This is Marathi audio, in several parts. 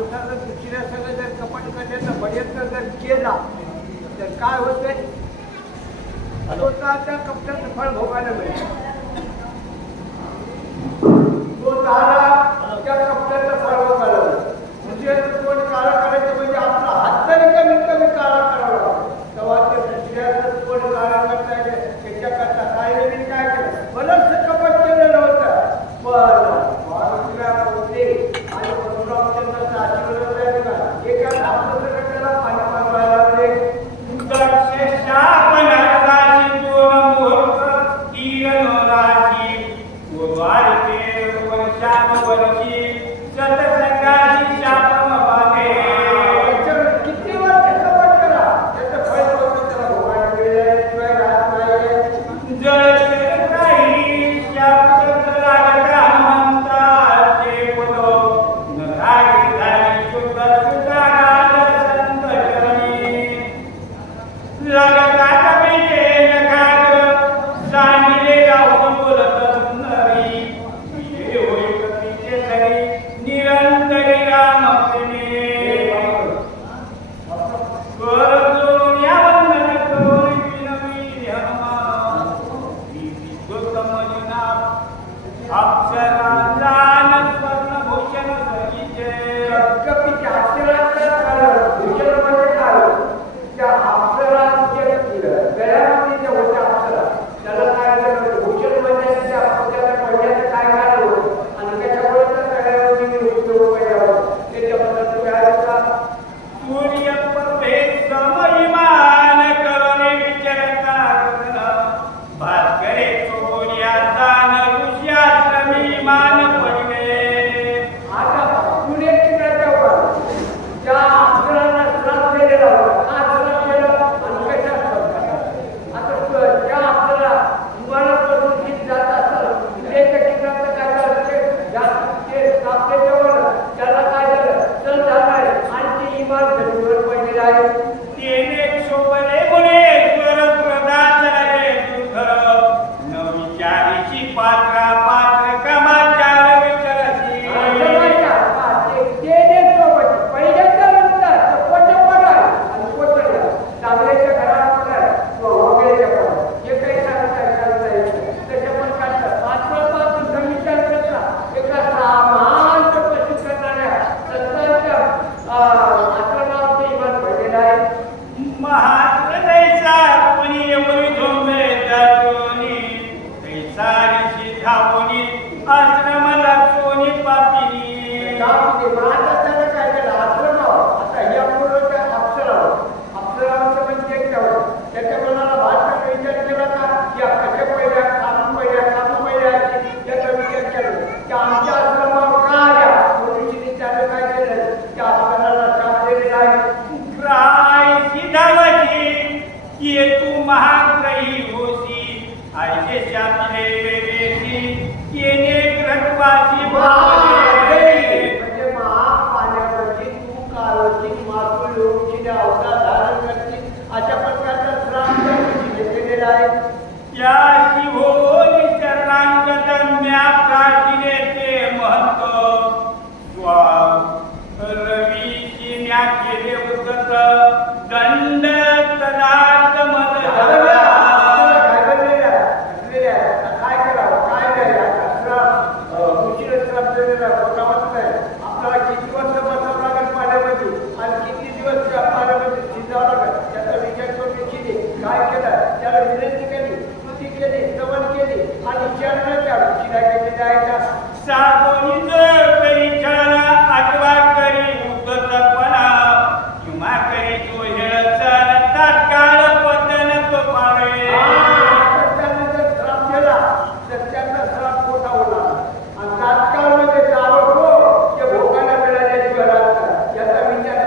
माणसानं दुसऱ्यासह जर कपट करण्याचा प्रयत्न जर केला तर काय होतंय? स्वतः त्या कपटाचं फळ भोगायला मिळेल स्वतःला त्या कपट्याचं फळ भोगायला म्हणजे কার্ড Just a minute.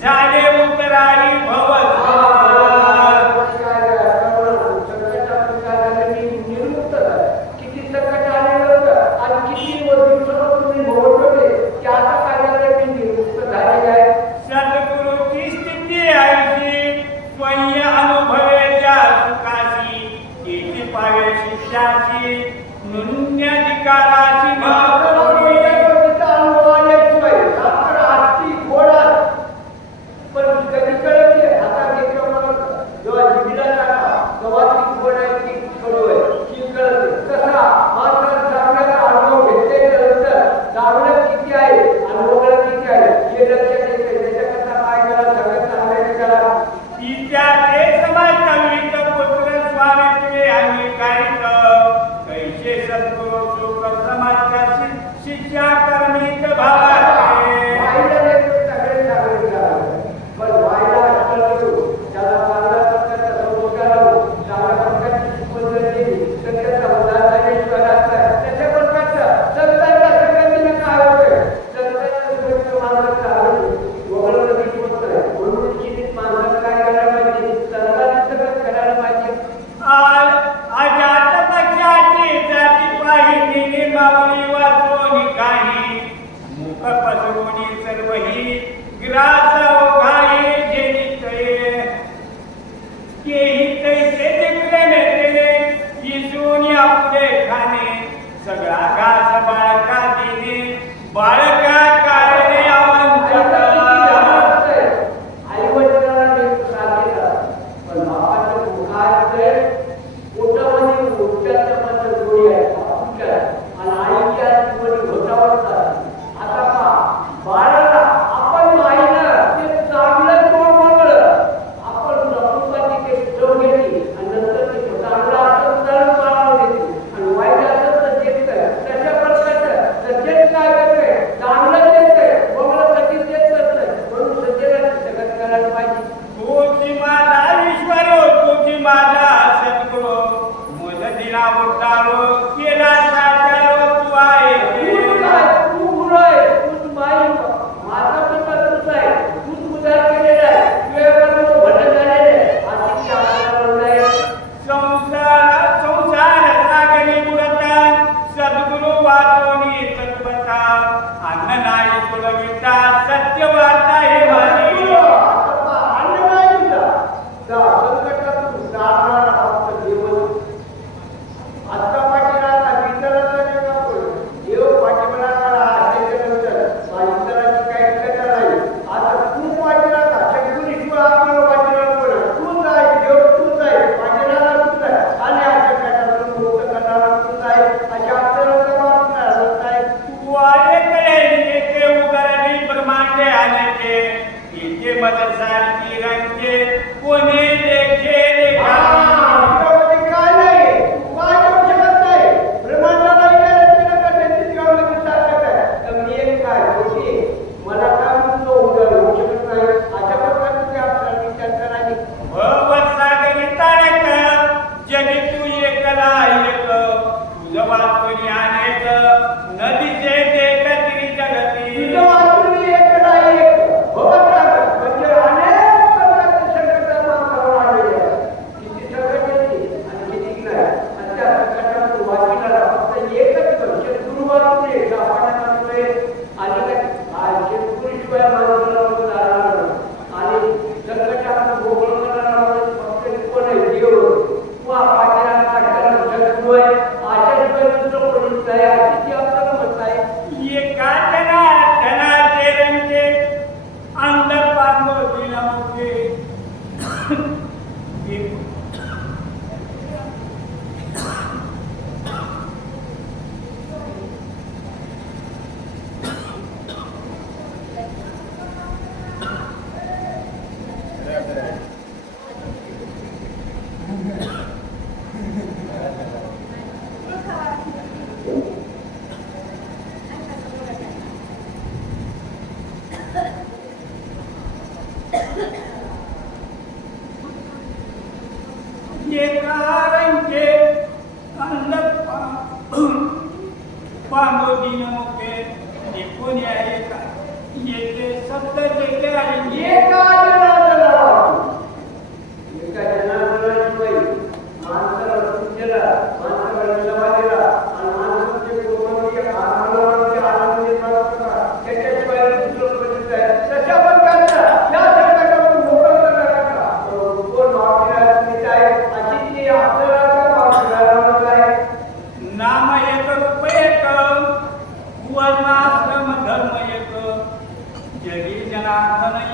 झाले मुक्त राणी भवत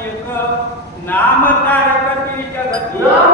एक नाम तारक ती जगती.